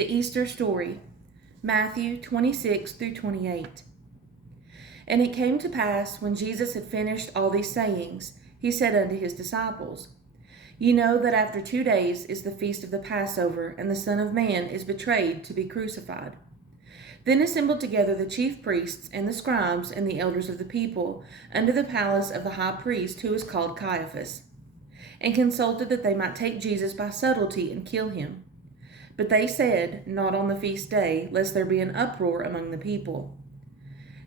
The Easter Story, Matthew 26 through 28. And it came to pass, when Jesus had finished all these sayings, he said unto his disciples, Ye know that after 2 days is the feast of the Passover, and the Son of Man is betrayed to be crucified. Then assembled together the chief priests and the scribes and the elders of the people unto the palace of the high priest, who was called Caiaphas, and consulted that they might take Jesus by subtlety and kill him. But they said, Not on the feast day, lest there be an uproar among the people.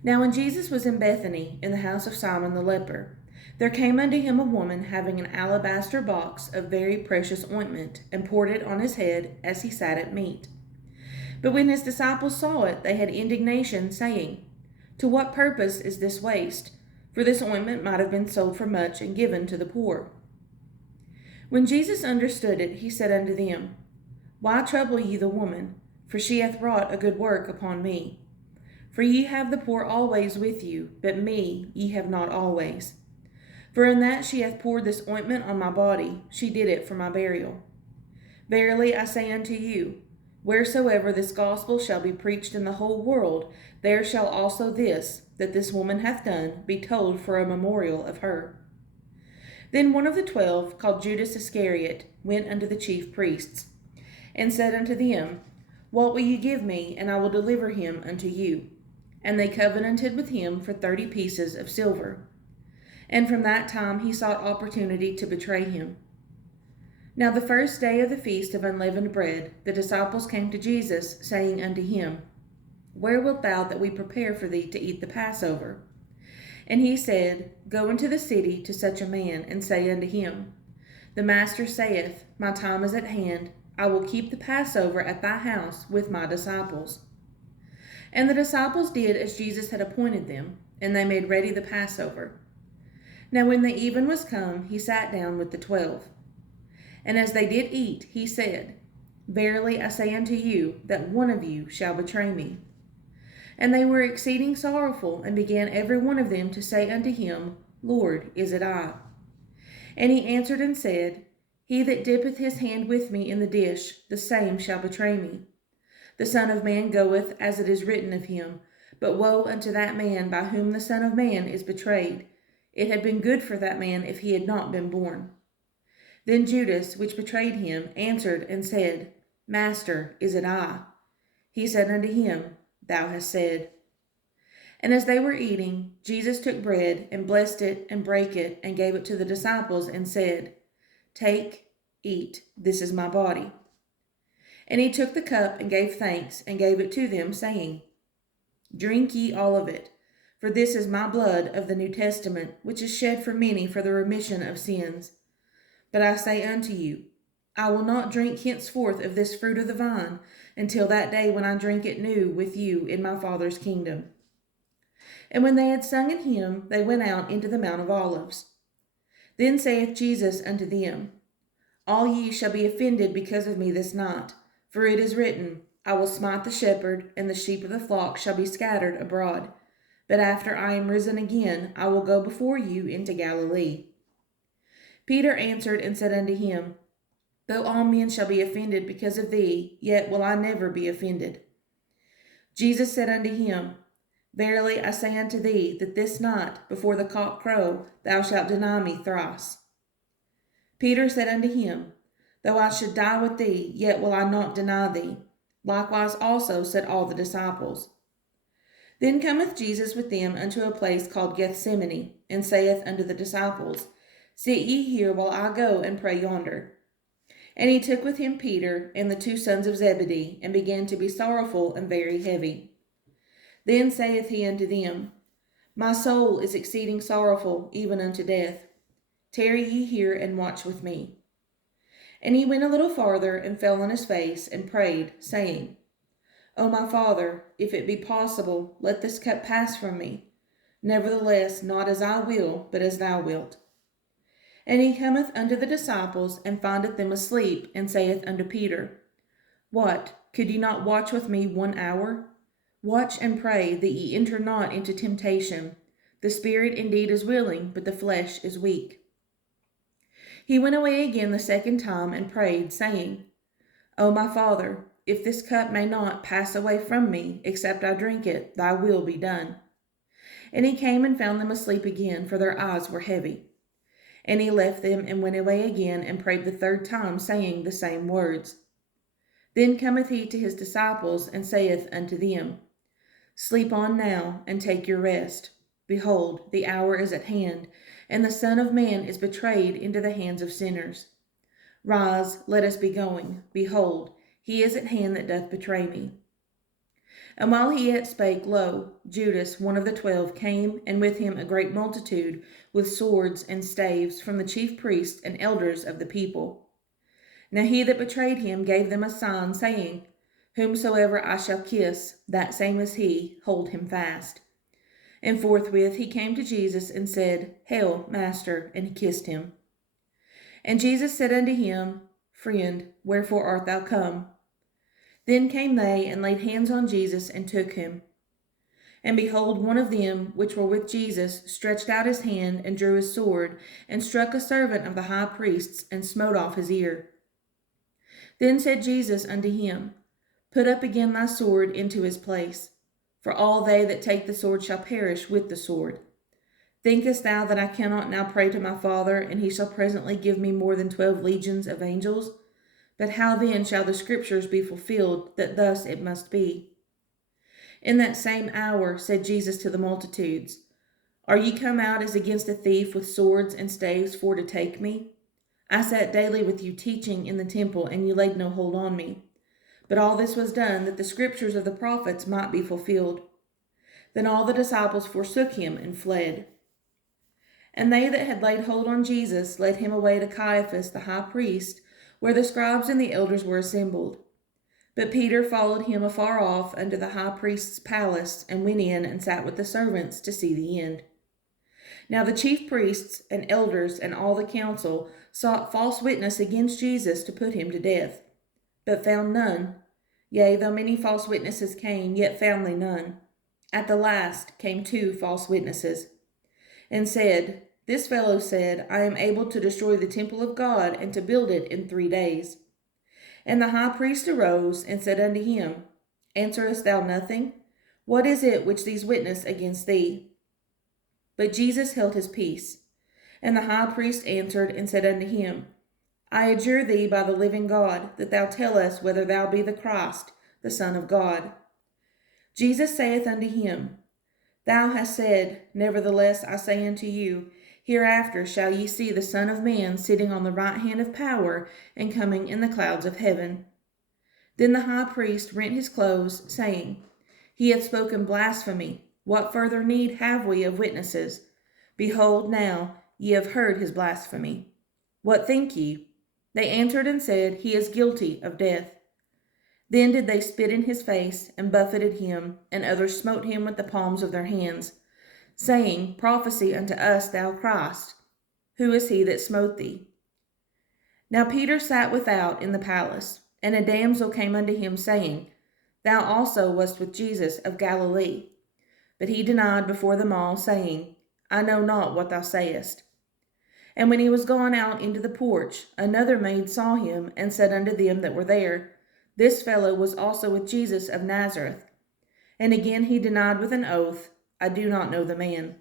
Now when Jesus was in Bethany, in the house of Simon the leper, there came unto him a woman having an alabaster box of very precious ointment, and poured it on his head as he sat at meat. But when his disciples saw it, they had indignation, saying, To what purpose is this waste? For this ointment might have been sold for much and given to the poor. When Jesus understood it, he said unto them, Why trouble ye the woman? For she hath wrought a good work upon me. For ye have the poor always with you, but me ye have not always. For in that she hath poured this ointment on my body, she did it for my burial. Verily I say unto you, wheresoever this gospel shall be preached in the whole world, there shall also this, that this woman hath done, be told for a memorial of her. Then one of the 12, called Judas Iscariot, went unto the chief priests, and said unto them, What will ye give me, and I will deliver him unto you? And they covenanted with him for 30 pieces of silver. And from that time he sought opportunity to betray him. Now the first day of the feast of unleavened bread, the disciples came to Jesus, saying unto him, Where wilt thou that we prepare for thee to eat the Passover? And he said, Go into the city to such a man, and say unto him, The Master saith, My time is at hand, I will keep the Passover at thy house with my disciples. And the disciples did as Jesus had appointed them, and they made ready the Passover. Now when the even was come, he sat down with the 12. And as they did eat, he said, Verily I say unto you, that one of you shall betray me. And they were exceeding sorrowful, and began every one of them to say unto him, Lord, is it I? And he answered and said, He that dippeth his hand with me in the dish, the same shall betray me. The Son of Man goeth as it is written of him, but woe unto that man by whom the Son of Man is betrayed. It had been good for that man if he had not been born. Then Judas, which betrayed him, answered and said, Master, is it I? He said unto him, Thou hast said. And as they were eating, Jesus took bread, and blessed it, and brake it, and gave it to the disciples, and said, Take, eat, this is my body. And he took the cup, and gave thanks, and gave it to them, saying, Drink ye all of it, for this is my blood of the New Testament, which is shed for many for the remission of sins. But I say unto you, I will not drink henceforth of this fruit of the vine, until that day when I drink it new with you in my Father's kingdom. And when they had sung an hymn, they went out into the Mount of Olives. Then saith Jesus unto them, All ye shall be offended because of me this night, for it is written, I will smite the shepherd, and the sheep of the flock shall be scattered abroad. But after I am risen again, I will go before you into Galilee. Peter answered and said unto him, Though all men shall be offended because of thee, yet will I never be offended. Jesus said unto him, Verily I say unto thee, that this night, before the cock crow, thou shalt deny me thrice. Peter said unto him, Though I should die with thee, yet will I not deny thee. Likewise also said all the disciples. Then cometh Jesus with them unto a place called Gethsemane, and saith unto the disciples, Sit ye here while I go and pray yonder. And he took with him Peter and the 2 sons of Zebedee, and began to be sorrowful and very heavy. Then saith he unto them, My soul is exceeding sorrowful, even unto death. Tarry ye here and watch with me. And he went a little farther, and fell on his face, and prayed, saying, O my Father, if it be possible, let this cup pass from me. Nevertheless, not as I will, but as thou wilt. And he cometh unto the disciples, and findeth them asleep, and saith unto Peter, What, could ye not watch with me 1 hour? Watch and pray, that ye enter not into temptation. The spirit indeed is willing, but the flesh is weak. He went away again the second time, and prayed, saying, O my Father, if this cup may not pass away from me, except I drink it, thy will be done. And he came and found them asleep again, for their eyes were heavy. And he left them and went away again and prayed the third time, saying the same words. Then cometh he to his disciples and saith unto them, Sleep on now, and take your rest. Behold, the hour is at hand, and the Son of Man is betrayed into the hands of sinners. Rise, let us be going. Behold, he is at hand that doth betray me. And while he yet spake, lo, Judas, one of the 12, came, and with him a great multitude, with swords and staves, from the chief priests and elders of the people. Now he that betrayed him gave them a sign, saying, Whomsoever I shall kiss, that same is he, hold him fast. And forthwith he came to Jesus and said, Hail, Master, and he kissed him. And Jesus said unto him, Friend, wherefore art thou come? Then came they and laid hands on Jesus and took him. And behold, one of them which were with Jesus stretched out his hand and drew his sword, and struck a servant of the high priest's, and smote off his ear. Then said Jesus unto him, Put up again thy sword into his place, for all they that take the sword shall perish with the sword. Thinkest thou that I cannot now pray to my Father, and he shall presently give me more than 12 legions of angels? But how then shall the scriptures be fulfilled, that thus it must be? In that same hour said Jesus to the multitudes, Are ye come out as against a thief with swords and staves for to take me? I sat daily with you teaching in the temple, and ye laid no hold on me. But all this was done, that the scriptures of the prophets might be fulfilled. Then all the disciples forsook him and fled. And they that had laid hold on Jesus led him away to Caiaphas the high priest, where the scribes and the elders were assembled. But Peter followed him afar off unto the high priest's palace, and went in and sat with the servants to see the end. Now the chief priests and elders and all the council sought false witness against Jesus to put him to death, but found none. Yea, though many false witnesses came, yet found they none. At the last came 2 false witnesses, and said, This fellow said, I am able to destroy the temple of God, and to build it in 3 days. And the high priest arose, and said unto him, Answerest thou nothing? What is it which these witness against thee? But Jesus held his peace. And the high priest answered and said unto him, I adjure thee by the living God, that thou tell us whether thou be the Christ, the Son of God. Jesus saith unto him, Thou hast said, Nevertheless I say unto you, Hereafter shall ye see the Son of Man sitting on the right hand of power, and coming in the clouds of heaven. Then the high priest rent his clothes, saying, He hath spoken blasphemy. What further need have we of witnesses? Behold, now ye have heard his blasphemy. What think ye? They answered and said, He is guilty of death. Then did they spit in his face, and buffeted him, and others smote him with the palms of their hands, saying, Prophesy unto us, thou Christ. Who is he that smote thee? Now Peter sat without in the palace, and a damsel came unto him, saying, Thou also wast with Jesus of Galilee. But he denied before them all, saying, I know not what thou sayest. And when he was gone out into the porch, another maid saw him, and said unto them that were there, This fellow was also with Jesus of Nazareth. And again he denied with an oath, I do not know the man.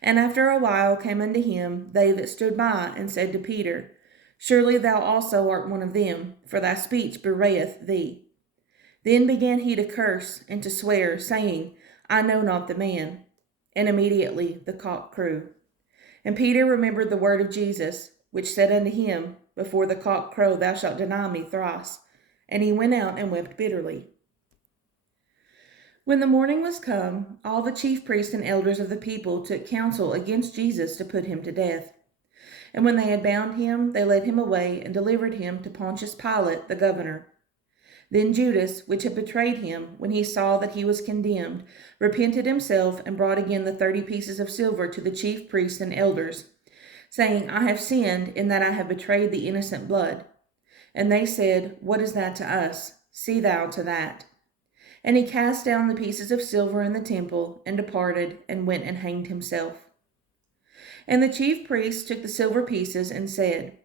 And after a while came unto him they that stood by, and said to Peter, Surely thou also art one of them, for thy speech bewrayeth thee. Then began he to curse and to swear, saying, I know not the man. And immediately the cock crew. And Peter remembered the word of Jesus, which said unto him, Before the cock crow thou shalt deny me thrice. And he went out and wept bitterly. When the morning was come, all the chief priests and elders of the people took counsel against Jesus to put him to death. And when they had bound him, they led him away and delivered him to Pontius Pilate the governor. Then Judas, which had betrayed him, when he saw that he was condemned, repented himself and brought again the 30 pieces of silver to the chief priests and elders, saying, I have sinned in that I have betrayed the innocent blood. And they said, What is that to us? See thou to that. And he cast down the pieces of silver in the temple, and departed, and went and hanged himself. And the chief priests took the silver pieces, and said,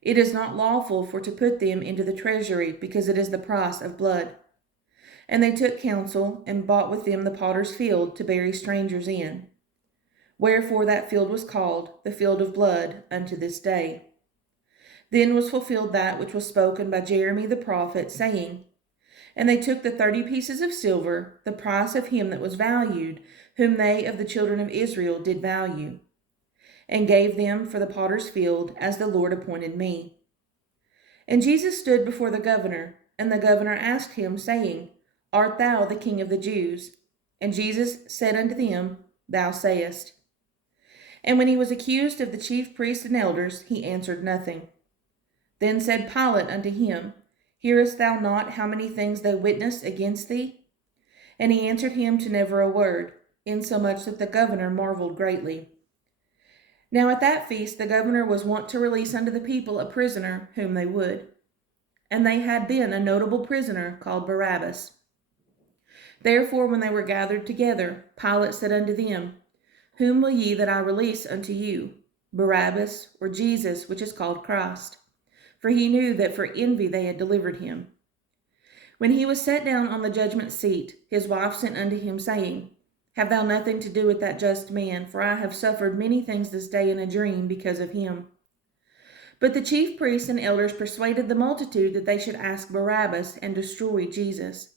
It is not lawful for to put them into the treasury, because it is the price of blood. And they took counsel, and bought with them the potter's field to bury strangers in. Wherefore that field was called the field of blood unto this day. Then was fulfilled that which was spoken by Jeremy the prophet, saying, And they took the 30 pieces of silver, the price of him that was valued, whom they of the children of Israel did value, and gave them for the potter's field, as the Lord appointed me. And Jesus stood before the governor, and the governor asked him, saying, Art thou the King of the Jews? And Jesus said unto them, Thou sayest. And when he was accused of the chief priests and elders, he answered nothing. Then said Pilate unto him, Hearest thou not how many things they witness against thee? And he answered him to never a word, insomuch that the governor marveled greatly. Now at that feast the governor was wont to release unto the people a prisoner whom they would. And they had then a notable prisoner called Barabbas. Therefore when they were gathered together, Pilate said unto them, Whom will ye that I release unto you, Barabbas, or Jesus, which is called Christ? For he knew that for envy they had delivered him. When he was set down on the judgment seat, his wife sent unto him, saying, Have thou nothing to do with that just man, for I have suffered many things this day in a dream because of him. But the chief priests and elders persuaded the multitude that they should ask Barabbas and destroy Jesus.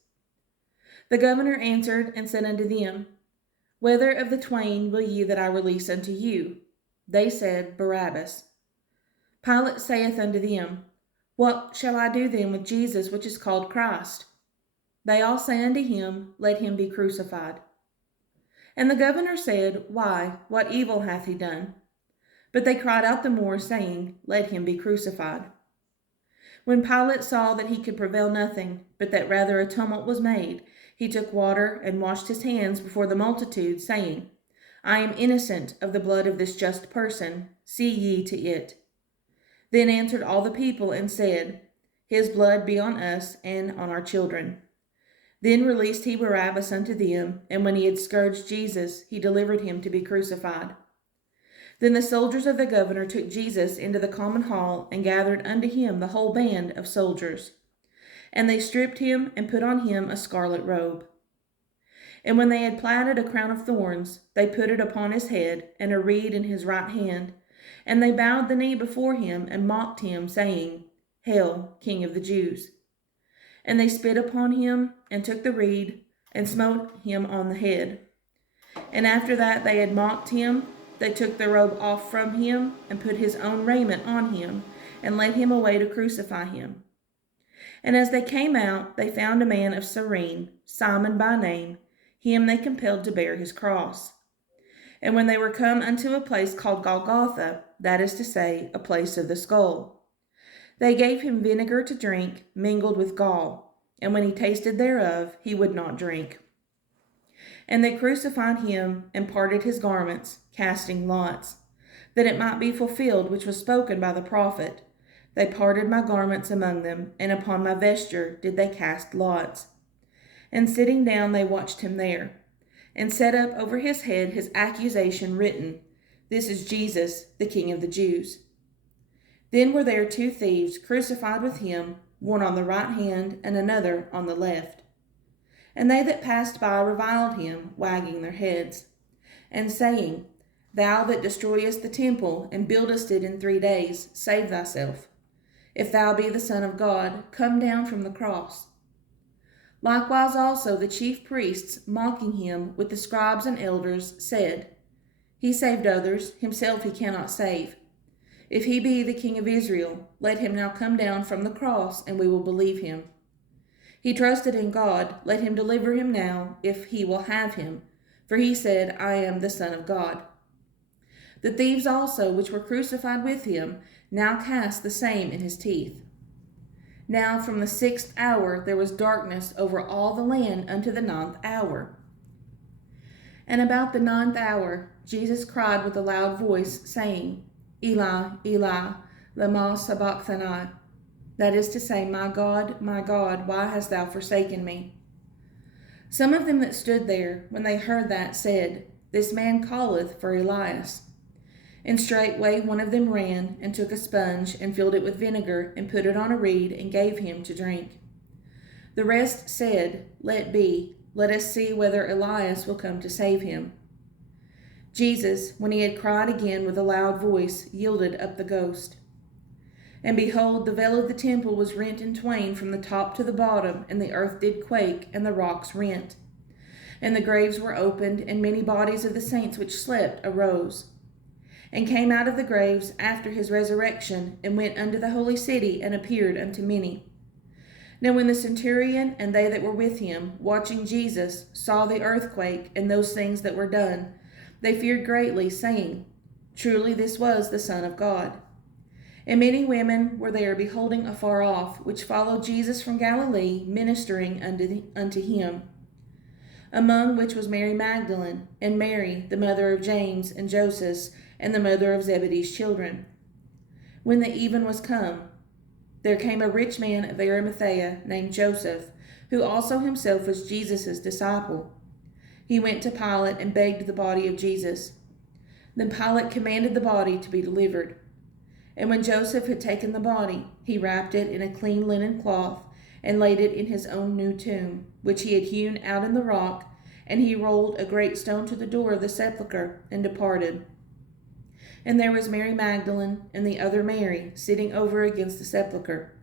The governor answered and said unto them, Whether of the twain will ye that I release unto you? They said, Barabbas. Pilate saith unto them, What shall I do then with Jesus, which is called Christ? They all say unto him, Let him be crucified. And the governor said, Why, what evil hath he done? But they cried out the more, saying, Let him be crucified. When Pilate saw that he could prevail nothing, but that rather a tumult was made, he took water and washed his hands before the multitude, saying, I am innocent of the blood of this just person. See ye to it. Then answered all the people and said, His blood be on us and on our children. Then released he Barabbas unto them, and when he had scourged Jesus, he delivered him to be crucified. Then the soldiers of the governor took Jesus into the common hall, and gathered unto him the whole band of soldiers. And they stripped him, and put on him a scarlet robe. And when they had platted a crown of thorns, they put it upon his head, and a reed in his right hand. And they bowed the knee before him, and mocked him, saying, Hail, King of the Jews! And they spit upon him, and took the reed, and smote him on the head. And after that they had mocked him, they took the robe off from him, and put his own raiment on him, and led him away to crucify him. And as they came out, they found a man of Cyrene, Simon by name. Him they compelled to bear his cross. And when they were come unto a place called Golgotha, that is to say, a place of the skull, they gave him vinegar to drink, mingled with gall, and when he tasted thereof, he would not drink. And they crucified him, and parted his garments, casting lots, that it might be fulfilled which was spoken by the prophet. They parted my garments among them, and upon my vesture did they cast lots. And sitting down they watched him there, and set up over his head his accusation written, This is Jesus, the King of the Jews. Then were there 2 thieves crucified with him, one on the right hand and another on the left. And they that passed by reviled him, wagging their heads, and saying, Thou that destroyest the temple, and buildest it in 3 days, save thyself. If thou be the Son of God, come down from the cross. Likewise also the chief priests, mocking him with the scribes and elders, said, He saved others, himself he cannot save. If he be the King of Israel, let him now come down from the cross, and we will believe him. He trusted in God, let him deliver him now, if he will have him. For he said, I am the Son of God. The thieves also, which were crucified with him, now cast the same in his teeth. Now from the 6th hour there was darkness over all the land unto the 9th hour. And about the 9th hour Jesus cried with a loud voice, saying, Eli, Eli, lama sabachthani. That is to say, my God, why hast thou forsaken me? Some of them that stood there, when they heard that, said, This man calleth for Elias. And straightway one of them ran, and took a sponge, and filled it with vinegar, and put it on a reed, and gave him to drink. The rest said, Let be, let us see whether Elias will come to save him. Jesus, when he had cried again with a loud voice, yielded up the ghost. And behold, the veil of the temple was rent in twain from the top to the bottom, and the earth did quake, and the rocks rent. And the graves were opened, and many bodies of the saints which slept arose, and came out of the graves after his resurrection, and went unto the holy city, and appeared unto many. Now when the centurion and they that were with him, watching Jesus, saw the earthquake and those things that were done, they feared greatly, saying, Truly this was the Son of God. And many women were there beholding afar off, which followed Jesus from Galilee, ministering unto him. Among which was Mary Magdalene, and Mary, the mother of James and Joseph, and the mother of Zebedee's children. When the even was come, there came a rich man of Arimathea named Joseph, who also himself was Jesus' disciple. He went to Pilate and begged the body of Jesus. Then Pilate commanded the body to be delivered. And when Joseph had taken the body, he wrapped it in a clean linen cloth, and laid it in his own new tomb, which he had hewn out in the rock, and he rolled a great stone to the door of the sepulchre, and departed. And there was Mary Magdalene and the other Mary sitting over against the sepulchre.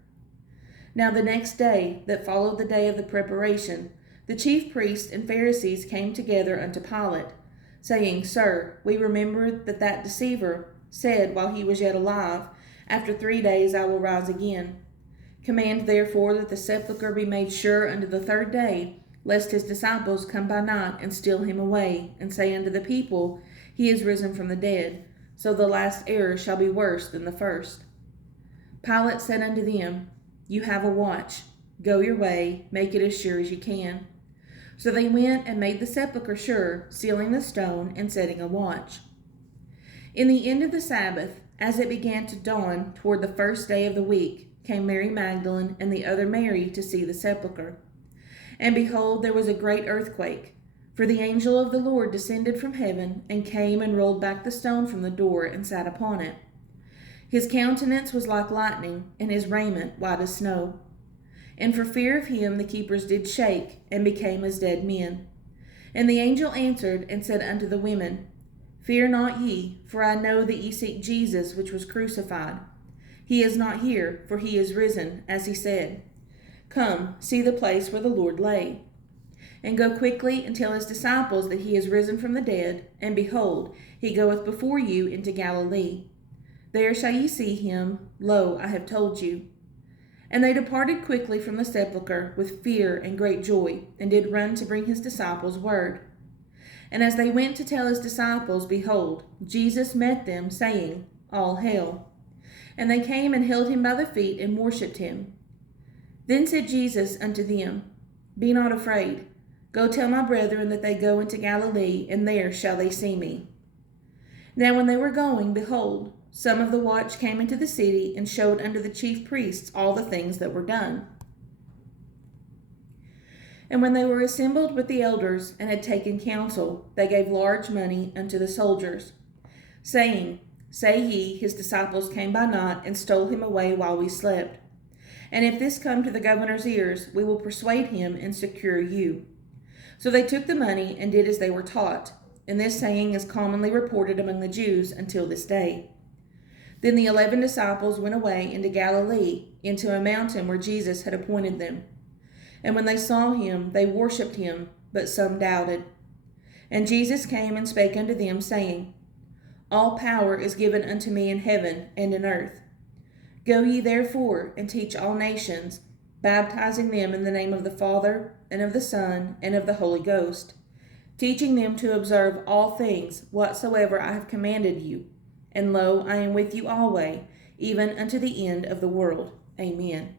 Now the next day, that followed the day of the preparation, the chief priests and Pharisees came together unto Pilate, saying, Sir, we remember that deceiver said while he was yet alive, After 3 days I will rise again. Command therefore that the sepulchre be made sure unto the 3rd day, lest his disciples come by night and steal him away, and say unto the people, He is risen from the dead. So the last error shall be worse than the first. Pilate said unto them, You have a watch. Go your way, make it as sure as you can. So they went and made the sepulchre sure, sealing the stone and setting a watch. In the end of the Sabbath, as it began to dawn toward the 1st day of the week, came Mary Magdalene and the other Mary to see the sepulchre. And behold, there was a great earthquake. For the angel of the Lord descended from heaven, and came and rolled back the stone from the door, and sat upon it. His countenance was like lightning, and his raiment white as snow. And for fear of him the keepers did shake, and became as dead men. And the angel answered and said unto the women, Fear not ye, for I know that ye seek Jesus, which was crucified. He is not here, for he is risen, as he said. Come, see the place where the Lord lay. And go quickly and tell his disciples that he is risen from the dead, and behold, he goeth before you into Galilee. There shall ye see him. Lo, I have told you. And they departed quickly from the sepulchre with fear and great joy, and did run to bring his disciples word. And as they went to tell his disciples, behold, Jesus met them, saying, All hail. And they came and held him by the feet, and worshipped him. Then said Jesus unto them, Be not afraid. Go tell my brethren that they go into Galilee, and there shall they see me. Now when they were going, behold, some of the watch came into the city, and showed unto the chief priests all the things that were done. And when they were assembled with the elders, and had taken counsel, they gave large money unto the soldiers, saying, Say ye, his disciples came by night, and stole him away while we slept. And if this come to the governor's ears, we will persuade him and secure you. So they took the money and did as they were taught, and this saying is commonly reported among the Jews until this day. Then the 11 disciples went away into Galilee, into a mountain where Jesus had appointed them. And when they saw him, they worshipped him, but some doubted. And Jesus came and spake unto them, saying, All power is given unto me in heaven and in earth. Go ye therefore, and teach all nations, baptizing them in the name of the Father, and of the Son, and of the Holy Ghost, teaching them to observe all things whatsoever I have commanded you. And lo, I am with you always, even unto the end of the world. Amen.